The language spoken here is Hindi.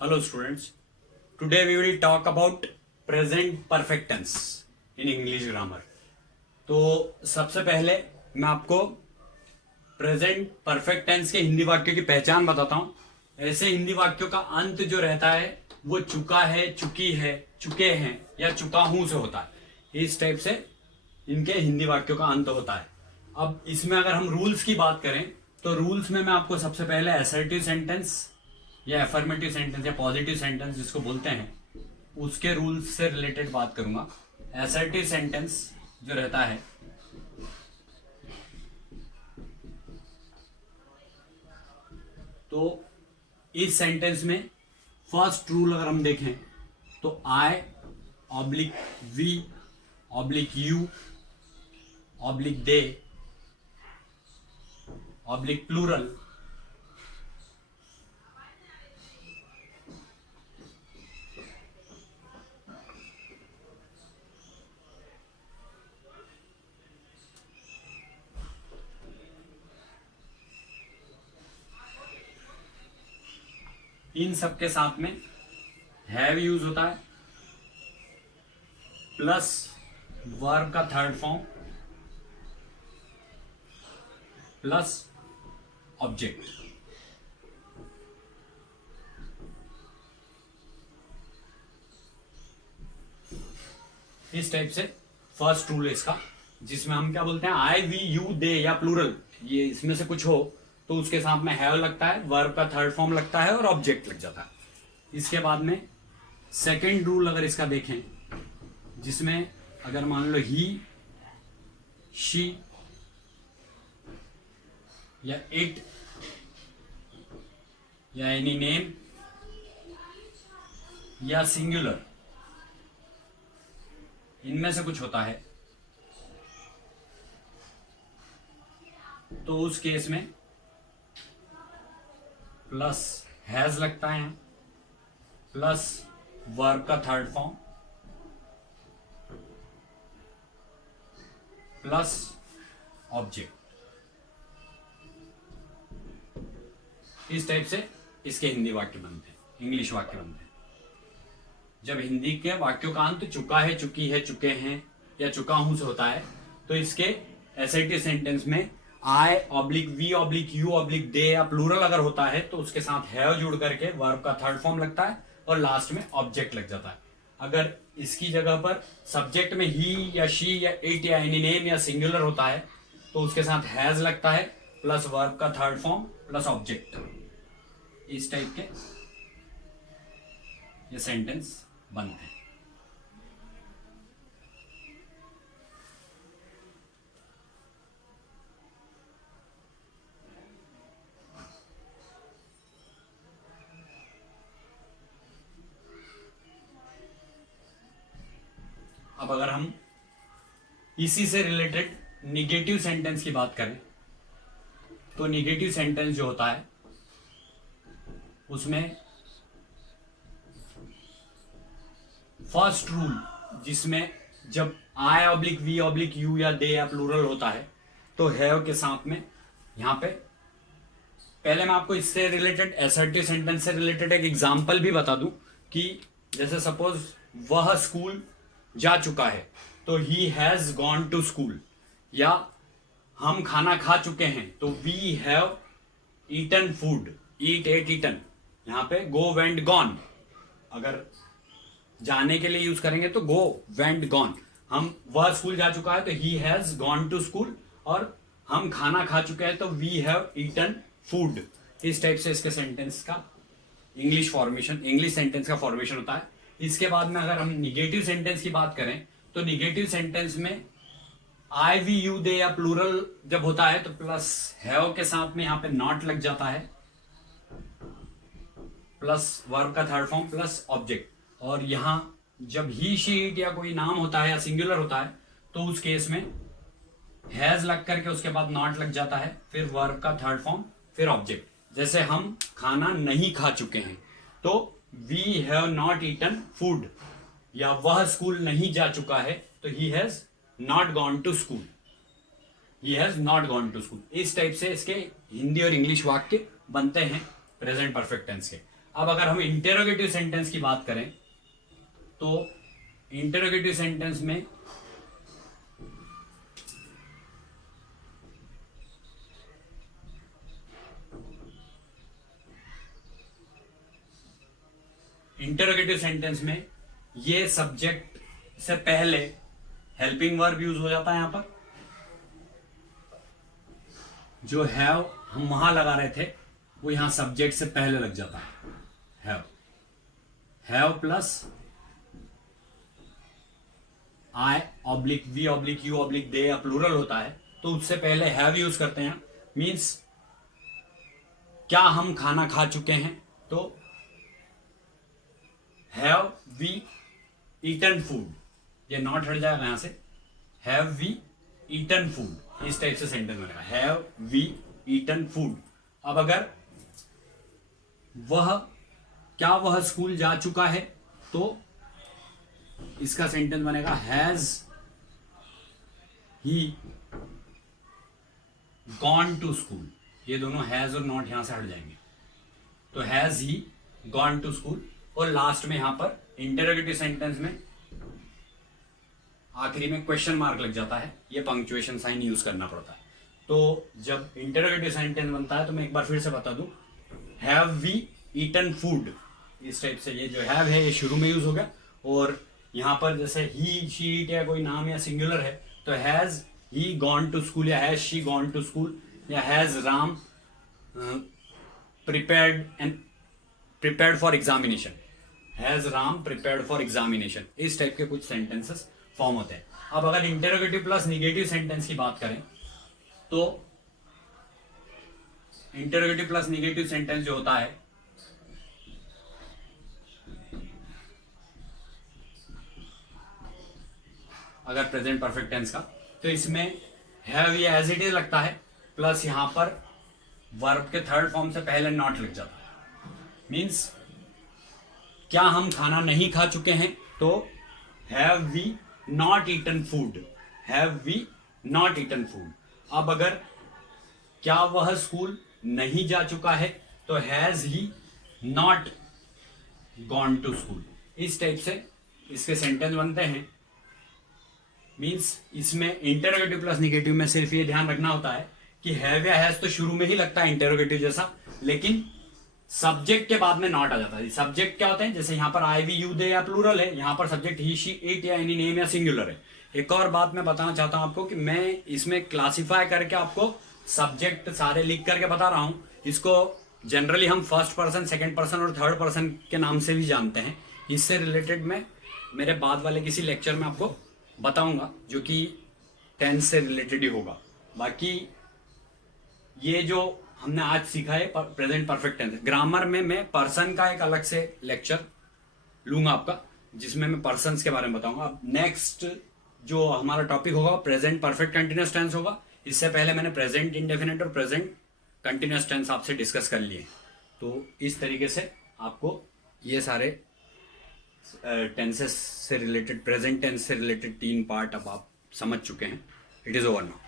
Hello students, today we will talk about present perfect tense in English grammar. तो सबसे पहले मैं आपको प्रेजेंट परफेक्ट टेंस के हिंदी वाक्यों की पहचान बताता हूं. ऐसे हिंदी वाक्यों का अंत जो रहता है वो चुका है, चुकी है, चुके हैं या चुका हूं से होता है. इस टाइप से इनके हिंदी वाक्यों का अंत होता है. अब इसमें अगर हम रूल्स की बात करें तो रूल्स में मैं आपको सबसे पहले असर्टिव सेंटेंस या एफर्मेटिव सेंटेंस या पॉजिटिव सेंटेंस जिसको बोलते हैं उसके रूल्स से रिलेटेड बात करूंगा. असर्टिव सेंटेंस जो रहता है तो इस सेंटेंस में फर्स्ट रूल अगर हम देखें तो I oblique we oblique you oblique they oblique plural इन सब के साथ में हैव यूज होता है प्लस वर्ब का थर्ड फॉर्म प्लस ऑब्जेक्ट. इस टाइप से फर्स्ट रूल है इसका, जिसमें हम क्या बोलते हैं आई वी यू दे या प्लूरल, ये इसमें से कुछ हो तो उसके साथ में हैव लगता है, वर्ब का थर्ड फॉर्म लगता है और ऑब्जेक्ट लग जाता है. इसके बाद में सेकंड रूल अगर इसका देखें जिसमें अगर मान लो ही शी या इट या एनी नेम या सिंगुलर इनमें से कुछ होता है तो उस केस में प्लस हैज लगता है प्लस वर्ब का थर्ड फॉर्म प्लस ऑब्जेक्ट. इस टाइप से इसके हिंदी वाक्य बनते हैं, इंग्लिश वाक्य बनते हैं. जब हिंदी के वाक्यों का अंत चुका है, चुकी है, चुके हैं या चुका हूं से होता है तो इसके एसएटी सेंटेंस में I oblique we oblique you oblique they या प्लूरल अगर होता है तो उसके साथ हैव जुड़ करके वर्ब का थर्ड फॉर्म लगता है और लास्ट में ऑब्जेक्ट लग जाता है. अगर इसकी जगह पर सब्जेक्ट में ही या शी या इट या एनी नेम या सिंगुलर होता है तो उसके साथ हैज लगता है प्लस वर्ब का थर्ड फॉर्म प्लस ऑब्जेक्ट. इस टाइप के ये सेंटेंस बनते हैं. अब अगर हम इसी से रिलेटेड निगेटिव सेंटेंस की बात करें तो निगेटिव सेंटेंस जो होता है उसमें फर्स्ट रूल जिसमें जब आई ऑब्लिक वी ऑब्लिक यू या दे या प्लूरल होता है तो हैव के साथ में यहां पे पहले मैं आपको इससे रिलेटेड असर्टिव सेंटेंस से रिलेटेड एक एग्जांपल भी बता दूं कि जैसे सपोज वह स्कूल जा चुका है तो ही हैज गॉन टू स्कूल, या हम खाना खा चुके हैं तो we have eaten food, eat ate eaten. यहां पे गो वेंट गॉन अगर जाने के लिए यूज करेंगे तो गो वेंट गॉन. हम वह स्कूल जा चुका है तो ही हैज गॉन टू स्कूल और हम खाना खा चुके हैं तो वी हैव ईटन फूड. इस टाइप से इसके सेंटेंस का इंग्लिश फॉर्मेशन, इंग्लिश सेंटेंस का फॉर्मेशन होता है. इसके बाद में अगर हम निगेटिव सेंटेंस की बात करें तो निगेटिव सेंटेंस में आई वी यू दे या प्लूरल जब होता है तो प्लस हैव के साथ में यहां पे नॉट लग जाता है प्लस वर्ब का थर्ड फॉर्म प्लस ऑब्जेक्ट. और यहां जब ही शी इट या कोई नाम होता है या सिंगुलर होता है तो उस केस में हैज लग करके उसके बाद नॉट लग जाता है, फिर वर्ब का थर्ड फॉर्म फिर ऑब्जेक्ट. जैसे हम खाना नहीं खा चुके हैं तो we have not eaten food, या वह स्कूल नहीं जा चुका है तो ही has not gone to school. He has not gone to school. इस टाइप से इसके हिंदी और इंग्लिश वाक्य बनते हैं प्रेजेंट परफेक्ट टेंस के. अब अगर हम इंटेरोगेटिव सेंटेंस की बात करें तो इंटेरोगेटिव सेंटेंस में ये सब्जेक्ट से पहले हेल्पिंग वर्ब यूज हो जाता है। यहां पर जो हैव हम वहां लगा रहे थे वो यहां सब्जेक्ट से पहले लग जाता है। Have plus I oblique we oblique you oblique they या प्लूरल होता है तो उससे पहले हैव यूज करते हैं। मीन्स क्या हम खाना खा चुके हैं, तो हैव वी ईटन फूड, ये नॉट हट जाएगा यहां से। हैव वी ईटन फूड, इस टाइप से सेंटेंस बनेगा, हैव वी ईटन फूड। अब अगर क्या वह स्कूल जा चुका है, तो इसका सेंटेंस बनेगा has he gone to school. ये दोनों हैज और नॉट यहां से हट जाएंगे, तो has he gone to school. और लास्ट में यहां पर इंटरोगेटिव सेंटेंस में आखिरी में क्वेश्चन मार्क लग जाता है, ये पंक्चुएशन साइन यूज करना पड़ता है। तो जब इंटरोगेटिव सेंटेंस बनता है तो मैं एक बार फिर से बता दूं, हैव वी ईटन फूड, इस टाइप से ये जो हैव है ये शुरू में यूज हो गया। और यहां पर जैसे ही शी इट या कोई नाम या सिंगुलर है तो has he gone to school या has she gone to school या has Ram prepared for examination, has Ram prepared for examination, इस टाइप के कुछ सेंटेंसेस फॉर्म होते हैं। अब अगर इंटरोगेटिव प्लस निगेटिव सेंटेंस की बात करें तो इंटरोगेटिव प्लस निगेटिव सेंटेंस जो होता है अगर प्रेजेंट परफेक्ट टेंस का, तो इसमें हैव या एज इट इज लगता है प्लस यहां पर वर्ब के थर्ड फॉर्म से पहले नॉट लग जाता है। मींस क्या हम खाना नहीं खा चुके हैं, तो have we not eaten food, have we not eaten food. अब अगर क्या वह स्कूल नहीं जा चुका है, तो has he not gone to school. इस टाइप से इसके सेंटेंस बनते हैं। मींस इसमें इंटरोगेटिव प्लस निगेटिव में सिर्फ ये ध्यान रखना होता है कि हैव या हैज तो शुरू में ही लगता है इंटरोगेटिव जैसा, लेकिन सब्जेक्ट के बाद में नॉट आ जाता है। सब्जेक्ट क्या होते हैं, जैसे यहां पर आई वी यू दे या प्लूरल है, यहां पर सब्जेक्ट ही शी इट या एनी नेम या सिंगुलर है। एक और बात मैं बताना चाहता हूं आपको कि मैं इसमें क्लासिफाई करके आपको सब्जेक्ट सारे लिख करके बता रहा हूं। इसको जनरली हम फर्स्ट पर्सन, सेकंड पर्सन और थर्ड पर्सन के नाम से भी जानते हैं। इससे रिलेटेड मैं मेरे बाद वाले किसी लेक्चर में आपको बताऊंगा जो कि टेंस से रिलेटेड ही होगा। बाकी ये जो हमने आज सीखा है प्रेजेंट परफेक्ट टेंस, ग्रामर में मैं पर्सन का एक अलग से लेक्चर लूंगा आपका, जिसमें मैं पर्सन्स के बारे में बताऊंगा। अब नेक्स्ट जो हमारा टॉपिक होगा प्रेजेंट परफेक्ट कंटिन्यूअस टेंस होगा। इससे पहले मैंने प्रेजेंट इंडेफिनिट और प्रेजेंट कंटिन्यूअस टेंस आपसे डिस्कस कर लिए, तो इस तरीके से आपको ये सारे टेंसेस से रिलेटेड, प्रेजेंट टेंस से रिलेटेड 3 पार्ट अब आप समझ चुके हैं। It is over now.